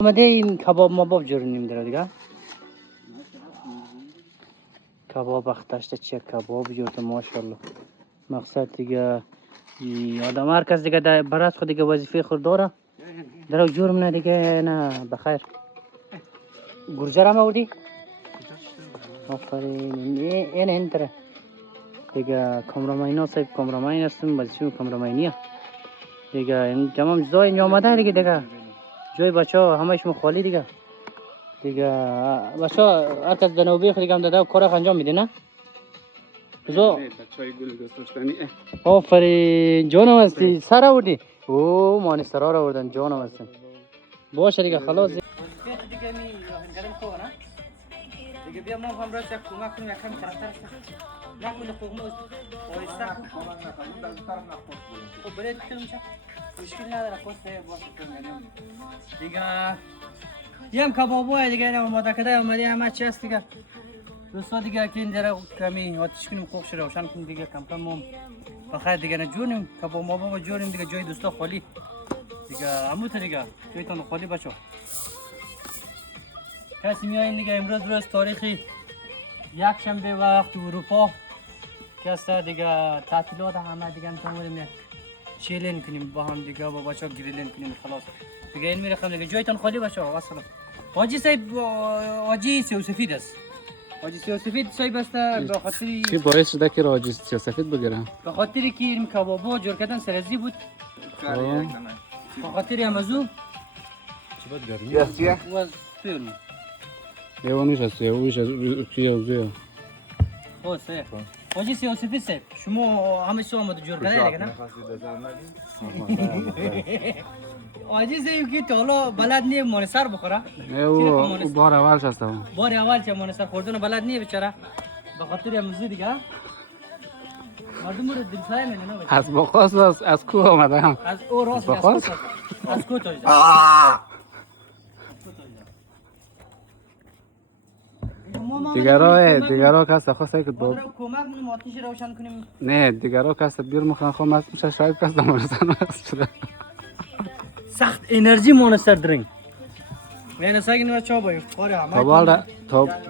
اومده این کباب مباب جورونیم داره دیگه کباب اختشته چه کباب جورده ماشاءالله مقصد دیگه آدم هر کس دیگه برات خود دیگه وظیفه خود داره در جرم نه دیگه نه بخیر گرجه را آوردی آفرین این تره دیگه کامراماینا صاحب کامراماین هستم وظیفه کامراماینیه دیگه این تمام جای اینجا آمده دیگه جای بچه‌ها همه‌شون خالی دیگه بچه‌ها هر کس دنوبی خود دیگه هم داده کار انجام میده نه بچهای گل دوست داشتنی آفرین جانم هستی سر آوردی او مانی سرا را آوردن جانم هستن باشه دیگه خلاص دیگه می گرم کو نه دیگه بیا ما هم راست یک کمک کنیم یکم طرفدار نکنه قوم وایسا خب برای کنم مشکل نداره پست باشه دیگه یم کبابای دیگه اومده کده اومدی همه چی هست دیگه دوستا دیگه که این جره کمی آتش کنیم خوب روشن کنیم دیگه کم کم هم بخیر دیگه نجونیم کباب ما با جونیم دیگه جای دوستا خالی دیگه هموت دیگه جایتون خالی بچو کسی میایین دیگه امروز روز تاریخی یک شنبه وقت اروپا کسا دیگه تعطیلات همه دیگه میتونیم چیلین کنیم با هم دیگه با بچا گریلین کنیم خلاص دیگه این میرخم دیگه جایتون خالی بچو واسلام حاجی صاحب حاجی سیاسفید است حاجی سیاسفید صاحب است به خاطر چی باعث شده که حاجی سیاسفید بگیرم به خاطر که این کبابا جور کردن سرزی بود به خاطر امازو چی بود گرمی و فیلم یوانیش هست یویش کیوزیه خوسه حاجی سیاسفید صاحب شما همه سو آمده جور کرده دیگه نه حاجی صاحب که حالا بلد نیه مانسر بخوره نه او بار اولش هستم بار اول چه مانسر خوردن بلد نیه بیچاره به خاطر امازو دیگه مردم رو دلسای میکنه از بخواست از کوه آمدم از او راست بخواست از کو تو دیگرها کس خواسته که ما کمک کنیم آتیش روشن کنیم نه دیگرها کس بیر مخن خو مست میشه شاید کس مانستر مست شده سخت انرژی مانستر درینک من ساگین بچا با افطار همه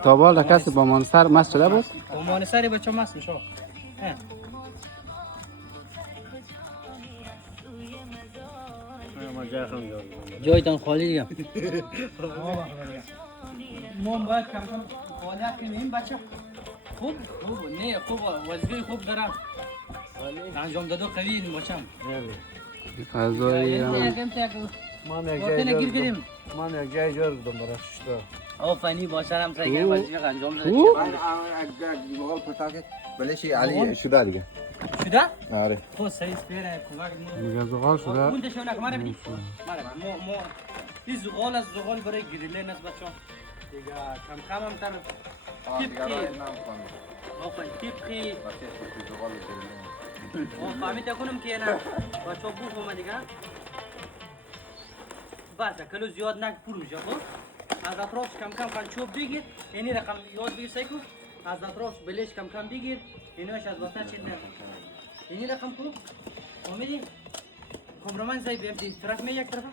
تا بال کسی با مانستر مست شده بود با مانستر بچا مست میشه جایتان خالی دیگه ما باید کم کم فعالیت کنیم بچه خوب نه خوب وظیفه خوب دارم انجام داده قوی این باشم غذای ما یک جای جور بودم برای ششتا آفنی باشه هم سعی کنم وظیفه انجام داده بقول پتاکه بلشی علی شده دیگه شده؟ آره خب صحیح سپیره کمک دیگه زغال شده اون دشونه که مرا این زغال از زغال برای گریلین است بچه دیگه کم کم هم تر تیبخی فهمید کنم که نه بچه ها بوخ اومد دیگه بس کلو زیاد نک پول میشه خب از اطرافش کم کم چوب بگیر اینی رقم یاد بگیر سعی کن از اطرافش بلش کم کم بگیر اینوش از واسه چند نکن اینی رقم کو فهمیدی کامرمان صاحب بیام طرف می یک طرف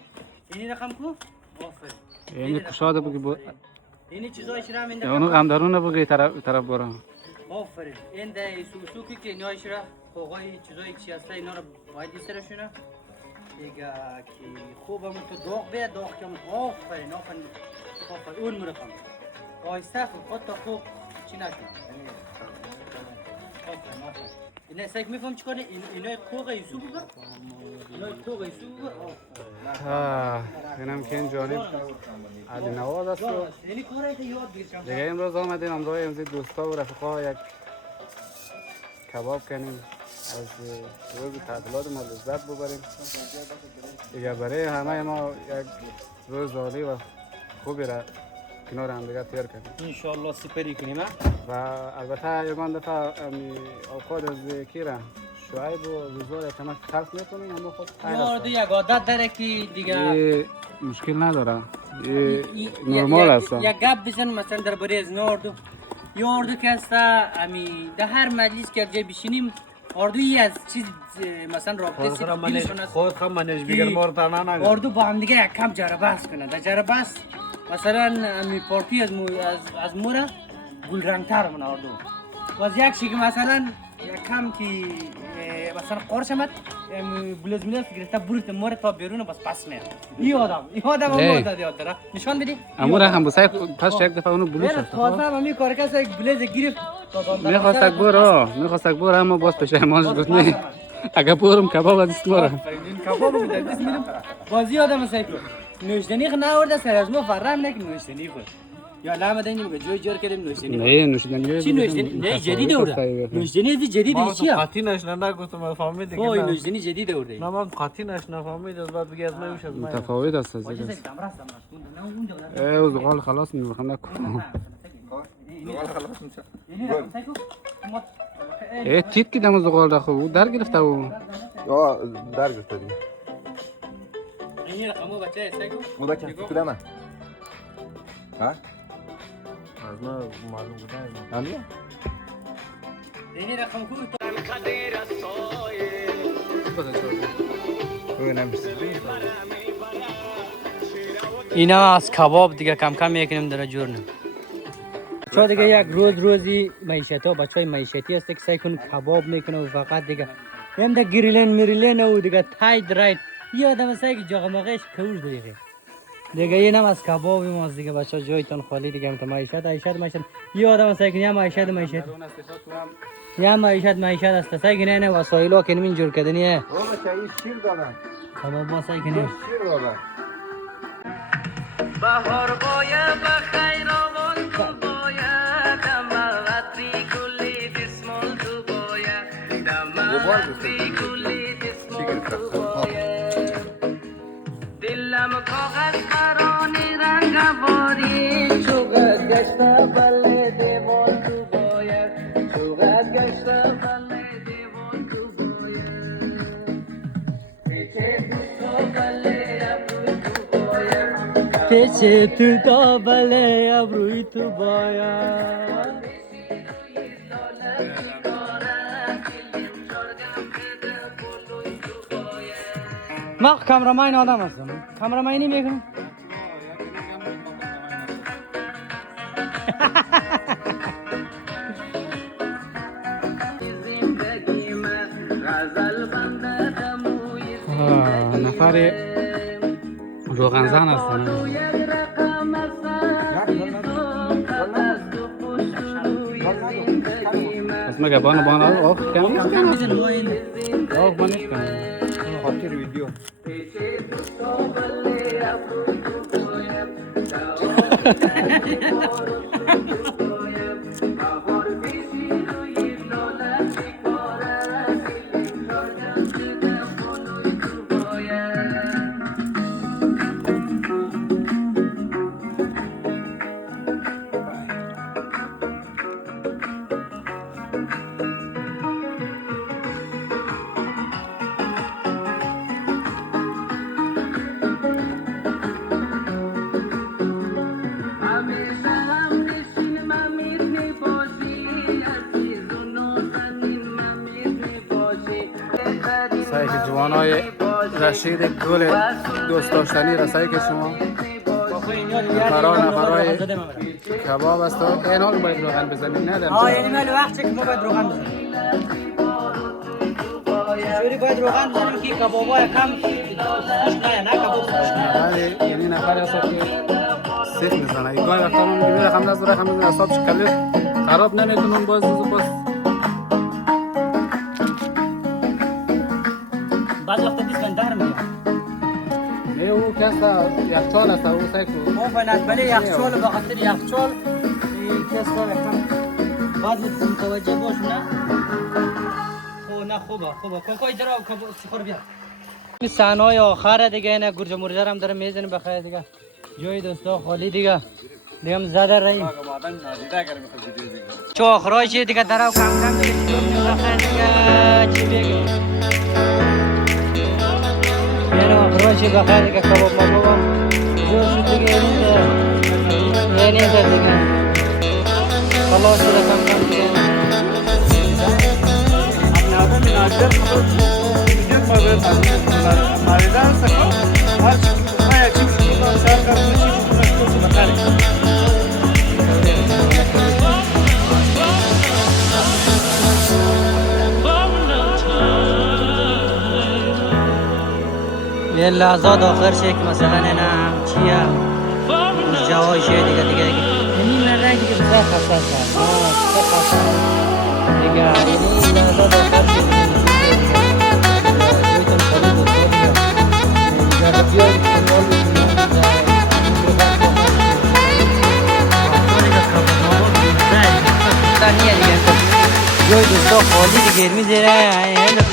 اینی رقم کو آفرین اینی کشاده بگی بود اینی چیزایش را من اونو هم درونه بگی طرف برم آفرین این ده سوسوکی که اینایش را خوغای چیزایی چی هسته اینا رو باید دیسترشونه دیگه که خوب همون تو داغ بیاد داغ کم آفرین اون مرخم آیسته خود تا خوب چی نشون آفرین اینه سعی میفهم چی کنه اینای کوغ یوسف بگه اینای کوغ یوسف بگه اینم که این جانب علی نواز است یعنی کاری که یاد بگیر دیگه امروز آمدیم همراه امروز دوستا و رفقا یک کباب کنیم از روز تعطیلات ما لذت ببریم دیگه برای همه ما یک روز عالی و خوبی را کنار هم دیگه تیر کنیم انشالله سپری کنیم و البته یکان دفعه اوقات از کیره شعیب و روزا کمک خلق میکنیم اما خب یار دیگه عادت داره که دیگه مشکل نداره نرمال است یک گپ بزن مثلا درباره از ناردو یاردو که هسته امی در هر مجلس که جای بشینیم اردویی از چیز مثلا رابطه سیستم خود هم منش بگر مورد نه اردو با هم دیگه یک کم جربه‌اس کنه. در جربه‌اس مثلا می پارتی از مورا گل رنگتر من اردو. باز یک شی که مثلا یک کم که مثلا قرش آمد بلوز گرفته برد مورا تا بیرون بس پس میاد. این آدم مورد یاد داره. نشان بدی؟ امور هم بسای پس یک دفعه اونو بلوز شد. تازه هم کار کس یک بلوز گرفت. میخواست برو اما باز پشیمانش بود نه. اگه برم کباب از مورا. کباب بود دست میرم. بازی آدم سایکو. نوشیدنی خو نورده سر از ما فرام نکنه نوشیدنی خو. یا علامه دنیم که جوی جور کردیم نوشیدنی. نه نوشیدنی. چی نوشیدنی؟ نه جدید اوره. نوشیدنی فی جدید چیه؟ قاطی نشنه گفتم فهمید دیگه. اوه نوشیدنی جدید اوره. نه من قاطی نشنه فهمید از بعد بگی از من از من. متفاوت است از این. زغال خلاص میخوام نکنم. تیت کی دم زغال داخل در گرفته او. در گرفته دیگه. این رقمو بچه سگو. مو بچه کدامه؟ ها؟ از ما معلوم بوده. آنیا؟ این رقم کو اینا از کباب دیگه کم کم میکنیم در جورنم. چون دیگه یک روزی معیشت ها بچه های معیشتی هست که سعی کن کباب میکنه و فقط دیگه هم ده گریلین و دیگه تاید رایت یادم سعی که جاغماغش کور دیگه اینم از کباب ماست دیگه بچه ها جایتان خالی دیگه هم معیشت یادم سعی کن یا معیشت است سعی کن نه وسایل ها کنیم اینجور کردنیه بچه این شیر دادن کباب ما سعی کنیم شیر دادن بهار باید بخیر آمد تو باید دماغتی کلی دسمال تو باید دماغتی کلی دسمال تو باید دلم کاغذ برانی رنگ باری شوگت گشته بله دیوار تو باید شوگت گشته بله دیوار تو باید پیچه تو بله ابرو تو باید پیچه تو تا بله ابروی تو باید ما کامرامین آدم هستم کامرامینی میکنم نفر روغن زن هستن از مگه بان آخ کم آخ من نیست کنم خاطر ویدیو سعی که جوانای رشید گل دوست داشتنی را سعی که شما نفرای کباب است و این حال باید روغن بزنید نه در یعنی مال وقتی که ما باید روغن بزنیم جوری باید روغن بزنیم که کبابا کم نه کباب ولی یعنی نفر است که سیخ میزنه گاهی وقتا من میگم میره خم نذاره همین اعصاب شکلی خراب نمیتونم باز بعض وقتا دیگه در میاد نه او کسا یخچال است او سعی کو ما فعلا بله یخچال به خاطر یخچال کسا یکم بعد متوجه باش نه نه خوبه کوکای درا سفر بیا این صحنه‌های آخر دیگه اینا گرجه مرجر هم داره میزنه بخیر دیگه جای دوستا خالی دیگه هم زده رهیم چو آخرای چی دیگه درا کم دیگه بخیر دیگه چی بگم یعنی آخرای چی بخیر دیگه کباب مبابا جوشو دیگه یعنی دیگه خلاص دیگه کم دیگه منزل خود میگه ما به مریضه هست که هر چی ما یک چیز میکنم شهر کردن چی میکنم بخری یه لحظات آخر شه که مثلا نه چیه روز جوای شه دیگه یعنی مردن دیگه بسیار خسته است دیگه یعنی این لحظات آخر شه رویتون خالی دوستو دیگه بیای کنوال بکنیم جای دوستا خالی دیگه میذاره